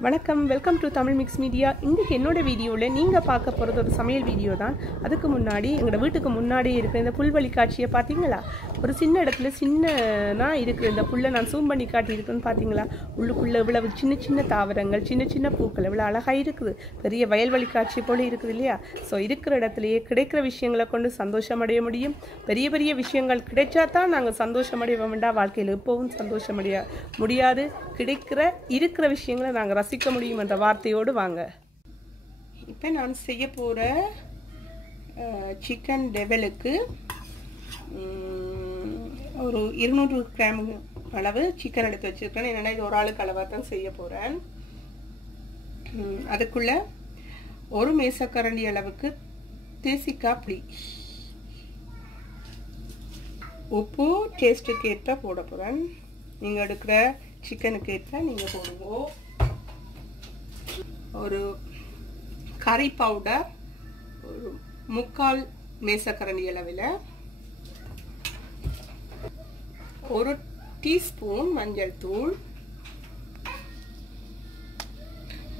வணக்கம், welcome to Tamil mix media. இன்றைக்கி என்னோட வீடியோவில் நீங்கள் பார்க்க போகிறது ஒரு சமையல் வீடியோ தான். அதுக்கு முன்னாடி எங்களோட வீட்டுக்கு முன்னாடி இருக்கிற இந்த புல்வெளி காட்சியை பார்த்தீங்களா? ஒரு சின்ன இடத்துல சின்னனா இருக்குது. இந்த புல்லை நான் ஜூம் பண்ணி காட்டியிருக்குன்னு பார்த்தீங்களா? உள்ளுக்குள்ளே இவ்வளவு சின்ன சின்ன தாவரங்கள், சின்ன சின்ன பூக்கள் இவ்வளோ அழகாக இருக்குது. பெரிய வயல்வெளி காட்சி போல் இருக்குது இல்லையா? ஸோ இருக்கிற இடத்துலையே கிடைக்கிற விஷயங்களை கொண்டு சந்தோஷமடைய முடியும். பெரிய பெரிய விஷயங்கள் கிடைச்சா தான் நாங்கள் சந்தோஷமடைய வேண்டாம். வாழ்க்கையில் எப்போவும் சந்தோஷமடைய முடியாது. இருக்கிற விஷயங்களை நாங்கள் ரசிக்க முடியும் என்ற வார்த்தையோடு வாங்க. இப்போ நான் செய்ய போகிற சிக்கன் டெவலுக்கு ஒரு 200 கிராம் அளவு சிக்கன் எடுத்து வச்சுருக்கேன். என்னென்னா இது ஒரு ஆளுக்கு அளவாக தான் செய்ய போகிறேன். அதுக்குள்ளே ஒரு மேசக்கரண்டி அளவுக்கு தேசிக்காய் புளி, உப்பு டேஸ்ட்டுக்கு ஏற்ற போட போகிறேன். நீங்கள் எடுக்கிற சிக்கனுக்கு ஏற்ற நீங்கள் போடுங்க. ஒரு கறி பவுடர் ஒரு 3/4 மேசக்கரண்டி அளவில், ஒரு டீஸ்பூன் மஞ்சள் தூள்,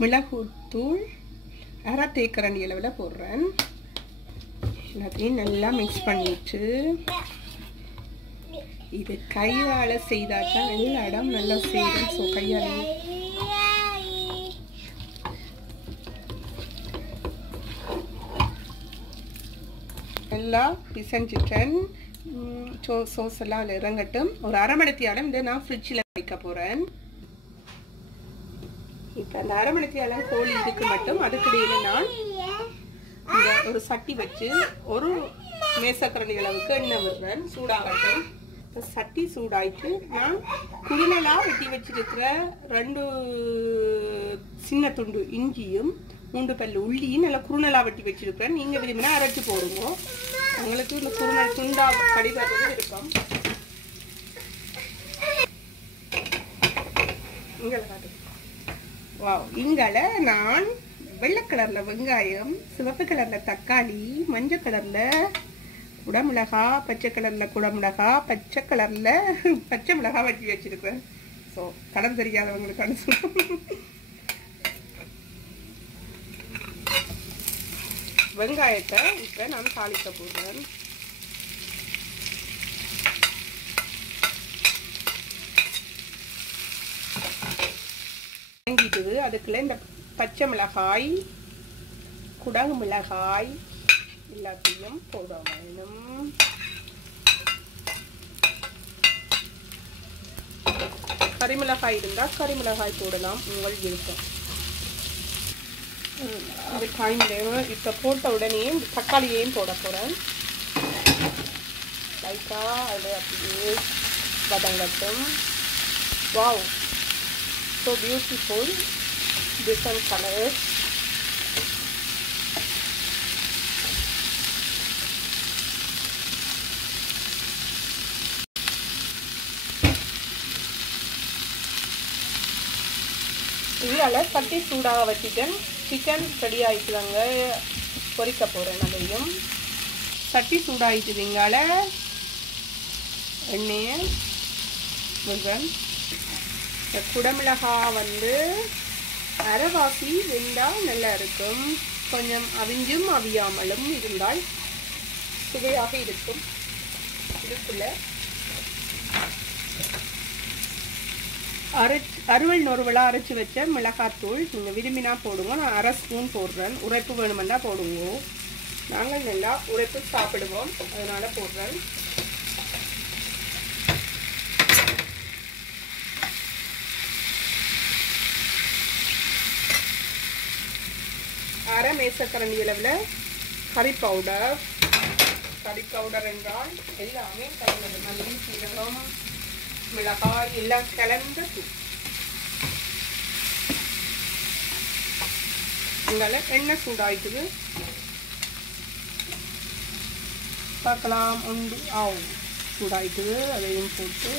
மிளகுத்தூள் 1/2 தேக்கரண்டி அளவில் போடுறேன். எல்லாத்தையும் நல்லா மிக்ஸ் பண்ணிட்டு இது கையால் செய்தாக்கா எல்லா இடம் நல்லா செய்யும். ஸோ கையால் எல்லாம் பிசைஞ்சிட்டேன். சோஸ் எல்லாம் அதில் இறங்கட்டும். ஒரு அரை மணித்தியாலம் இதை நான் ஃப்ரிட்ஜில் வைக்க போகிறேன். இப்போ அந்த அரை மணித்தியாலம் கோழி இதுக்கு மட்டும் அதுக்கிடையில் நான் இந்த ஒரு சட்டி வச்சு ஒரு மேசக்கரண்டி அளவுக்கு எண்ணெய் விடுறேன். சூடாகட்டும். இப்போ சட்டி சூடாயிட்டு நான் குருணலாக வெட்டி வச்சிருக்கிற 2 சின்ன துண்டு இஞ்சியும் 3 பல்லு உள்ளியும் நல்லா குருணலாக வெட்டி வச்சிருக்கிறேன். நீங்கள் விரும்பினா அரைச்சி போடுங்க. உங்களுக்கு இந்த குருணல் துண்டா கடிதம் இருக்கும். இங்கே நான் வெள்ளை கலரில் வெங்காயம், சிவப்பு கலரில் தக்காளி, மஞ்சள் கலரில் குடமிளகா, பச்சை கலரில் குடமிளகா, பச்சை கலரில் பச்சை மிளகா வெட்டி வச்சிருக்கிறேன். ஸோ கலர் தெரியாதவங்களுக்கான வெங்காயத்தை இப்போ நான் தாளிக்க போடுறேன். வாங்கிட்டு அதுக்குள்ள இந்த பச்சை மிளகாய், குடகு மிளகாய் எல்லாத்தையும் போட வேணும். கறிமிளகாய் இருந்தால் கறிமிளகாய் போடலாம், உங்கள் விருப்பம். அது காய்ந்த இப்போ போட்ட உடனே தக்காளியையும் போட போகிறேன். லைட்டாக அதில் அப்படியே வதங்கட்டும். Wow, so beautiful, different colours. இதில் சட்டி சூடாக வச்சுட்டேன். சிக்கன் ரெடி ஆகிட்டுதாங்க, பொரிக்க போகிறேன். அதையும் சட்டி சூடாகிட்டுதுங்கால எண்ணெயை விடுறேன். குடமிளகா அரைவாசி வெந்தால் நல்லா இருக்கும். கொஞ்சம் அவிஞ்சும் அவியாமலும் இருந்தால் சுவையாக இருக்கும். இதுக்குள்ள அறுவல் நொறுவலாக அரைச்சி வச்ச மிளகாத்தூள் நீங்கள் விரும்பினா போடுங்க. நான் 1/2 ஸ்பூன் போடுறேன். உரைப்பு வேணுமெண்டா போடுங்க. நாங்கள் நல்லா உரைப்பு சாப்பிடுவோம், அதனால் போடுறேன். அரை மேசக்கரண்டி அளவில் கறி பவுடர் என்றால் எல்லாமே கலந்தது. மல்லி, சீரகம், மிளகாய் எல்லாம் கலந்த தூள். இங்கால எண்ணெய் சூடாயிட்டுது. பார்க்கலாம். சூடாயிட்டுது. அதையும் போட்டு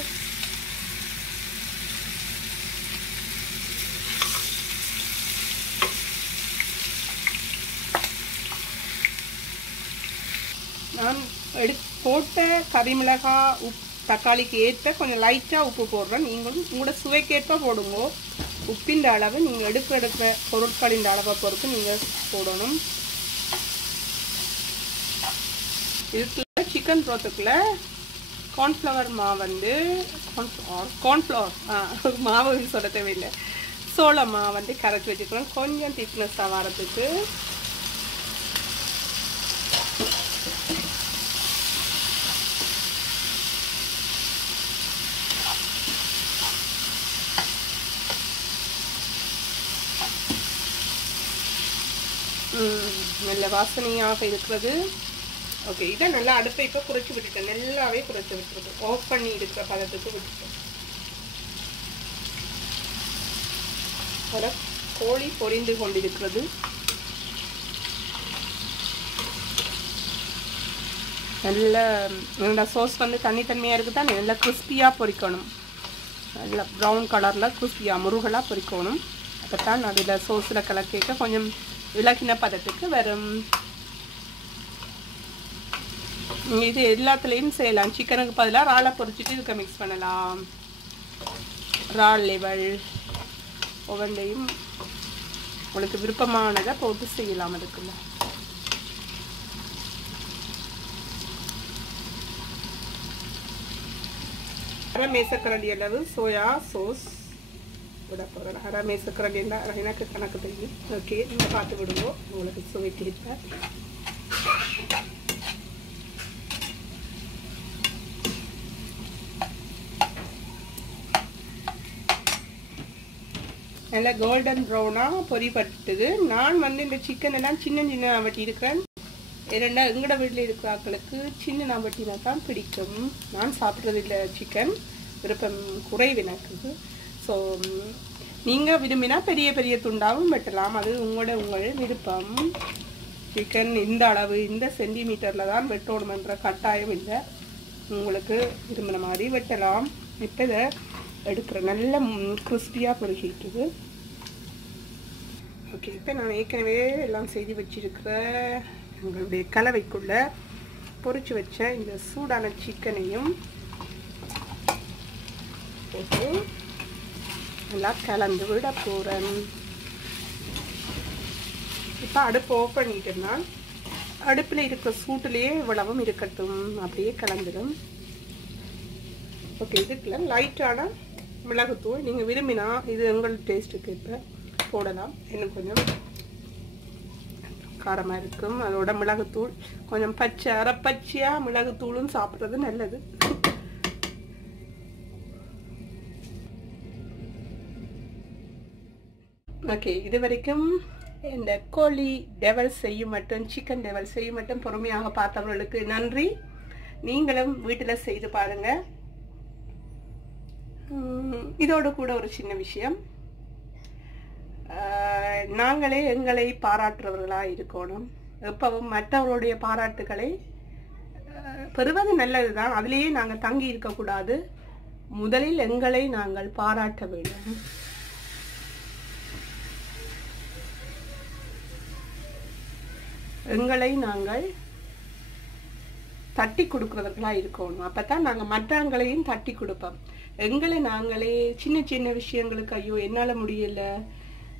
நான் போட்ட கறிமிளகாய் தக்காளிக்கு ஏற்ற கொஞ்சம் லைட்டாக உப்பு போடுறேன். நீங்களும் உங்களோட சுவைக்கேற்ப போடுங்க. உப்பின் அளவு நீங்கள் எடுக்கிற பொருட்களின் அளவை பொறுத்து நீங்கள் போடணும். இதுக்குள்ள சிக்கன் ப்ரோத்துக்குள்ள கார்ன்ஃப்ளவர் மாவு வந்து கார்ன்ஃப்ளவர் மாவுன்னு சொல்ல தேவையில்லை, சோள மாவு வந்து கரைச்சி வச்சுக்கிறோம் கொஞ்சம் திக்னஸாக வரதுக்கு. நல்ல வாசனையாக இருக்கிறது. ஓகே, இதை நல்லா அடுப்பை இப்போ குறைச்சி விட்டுட்டேன், நல்லாவே குறைச்சி விட்டுருக்கோம். ஆஃப் பண்ணி இருக்கிற பதத்துக்கு விட்டுட்டோம். அதில் கோழி பொரிந்து கொண்டிருக்கிறது. நல்ல சோஸ் வந்து தனித்தன்மையாக இருக்குது தான், நல்லா கிறிஸ்பியாக பொரிக்கணும். நல்லா ப்ரௌன் கலரில் கிறிஸ்பியாக முருகலாக பொரிக்கணும். அப்போ தான் அதில் சோஸில் கலக்க கொஞ்சம் விளக்கின பதத்துக்கு வரும். இது எல்லாத்துலேயும் செய்யலாம். சிக்கனுக்கு பதிலாக இறாலை பொரிச்சிட்டு இதுக்கு மிக்ஸ் பண்ணலாம். இறால் லெவல் ஒவ்வொன்றையும் உங்களுக்கு விருப்பமானதை போட்டு செய்யலாம். அதுக்குள்ள அரை மேசக்கரண்டி அளவு சோயா சோஸ் விட போகிறேன். அரை மேசக்கரண்டி இருந்தால் எனக்கு கணக்கு தெரியும். ஓகே, நீங்கள் பார்த்து விடுவோம், உங்களுக்கு சுவைக்கிட்ட. நல்லா கோல்டன் ப்ரௌனாக பொரிப்பட்டுது. நான் வந்து இந்த சிக்கன் எல்லாம் சின்ன சின்ன வட்டியிருக்கேன். ஏன்னா எங்களோட வீட்டில் இருக்கிற ஆட்களுக்கு சின்ன நான் வட்டினா தான் பிடிக்கும். நான் சாப்பிட்றது இல்லை சிக்கன், விருப்பம் குறைவு எனக்கு. ஸோ நீங்கள் விரும்பினா பெரிய பெரிய துண்டாகவும் வெட்டலாம், அது உங்கள் விருப்பம். சிக்கன் இந்த அளவு இந்த சென்டிமீட்டரில் தான் வெட்டணுமென்ற கட்டாயம் இல்லை, உங்களுக்கு விரும்பின மாதிரி வெட்டலாம். இப்போ இதை எடுக்கிற நல்ல கிறிஸ்பியாக பொரிக்கிட்டுது. ஓகே, இப்போ நான் ஏற்கனவே எல்லாம் செய்து வச்சிருக்கிற உங்களுடைய கலவைக்குள்ளே பொரிச்சு வச்ச இந்த சூடான சிக்கனையும் போட்டு நல்லா கலந்து விட போகிறேன். இப்போ அடுப்பு ஆஃப் பண்ணிட்டேன்னா அடுப்பில் இருக்கிற சூட்டுலேயே இவ்வளவும் இருக்கட்டும், அப்படியே கலந்துடும். ஓகே, இதுக்குள்ள லைட்டான மிளகுத்தூள் நீங்கள் விரும்பினா இது உங்கள் டேஸ்ட்டுக்கு இப்போ போடலாம். இன்னும் கொஞ்சம் காரமாக இருக்கும். அதோட மிளகுத்தூள் கொஞ்சம் அரைப்பச்சையாக மிளகுத்தூளும் சாப்பிட்றது நல்லது. ஓகே, இது வரைக்கும் இந்த கோழி டெவல் செய்யும் மட்டும் சிக்கன் டெவல் செய்யும் மட்டும் பொறுமையாக பார்த்தவர்களுக்கு நன்றி. நீங்களும் வீட்டில் செய்து பாருங்கள். இதோடு கூட ஒரு சின்ன விஷயம், நாங்களே எங்களை பாராட்டுறவர்களாக இருக்கணும். எப்பவும் மற்றவர்களுடைய பாராட்டுகளை பெறுவது நல்லது தான், அதிலேயே நாங்கள் தங்கி இருக்கக்கூடாது. முதலில் எங்களை நாங்கள் பாராட்ட வேண்டும். எங்களை நாங்கள் தட்டி கொடுக்குறவர்களாக இருக்கணும். அப்போ தான் நாங்கள் மற்றவங்களையும் தட்டி கொடுப்போம். எங்களை நாங்களே சின்ன சின்ன விஷயங்களுக்கு ஐயோ என்னால் முடியலை,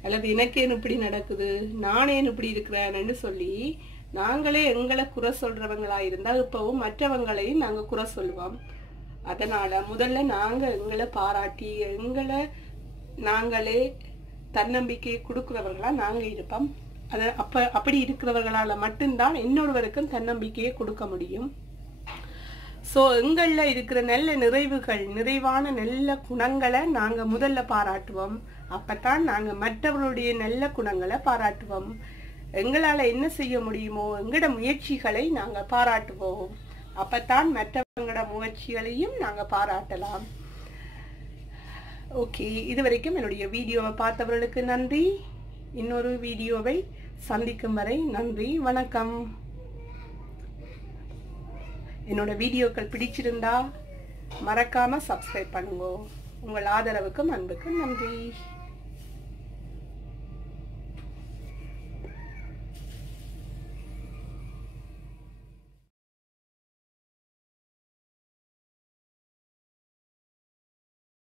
அல்லது எனக்கேன்னு இப்படி நடக்குது, நானேன்னு இப்படி இருக்கிறேன்னு சொல்லி நாங்களே எங்களை குறை சொல்கிறவங்களாக இருந்தால் இப்போவும் மற்றவங்களையும் நாங்கள் குறை சொல்லுவோம். அதனால் முதல்ல நாங்கள் எங்களை பாராட்டி எங்களை நாங்களே தன்னம்பிக்கையை கொடுக்குறவர்களாக நாங்கள் இருப்போம். அப்படி இருக்கிறவர்களால் மட்டும்தான் இன்னொருவருக்கும் தன்னம்பிக்கையை கொடுக்க முடியும். ஸோ எங்களில் இருக்கிற நல்ல நிறைவான நல்ல குணங்களை நாங்கள் முதல்ல பாராட்டுவோம். அப்போத்தான் நாங்கள் மற்றவர்களுடைய நல்ல குணங்களை பாராட்டுவோம். எங்களால் என்ன செய்ய முடியுமோ எங்களோட முயற்சிகளை நாங்கள் பாராட்டுவோம். அப்போத்தான் மற்றவங்களோட முயற்சிகளையும் நாங்கள் பாராட்டலாம். ஓகே, இது வரைக்கும் என்னுடைய வீடியோவை பார்த்தவர்களுக்கு நன்றி. இன்னொரு வீடியோவை சந்திக்கும் வரை நன்றி, வணக்கம். என்னோட வீடியோக்கள் பிடிச்சிருந்தா மறக்காம சப்ஸ்கிரைப் பண்ணுங்க. உங்கள் ஆதரவுக்கும் அன்புக்கும் நன்றி.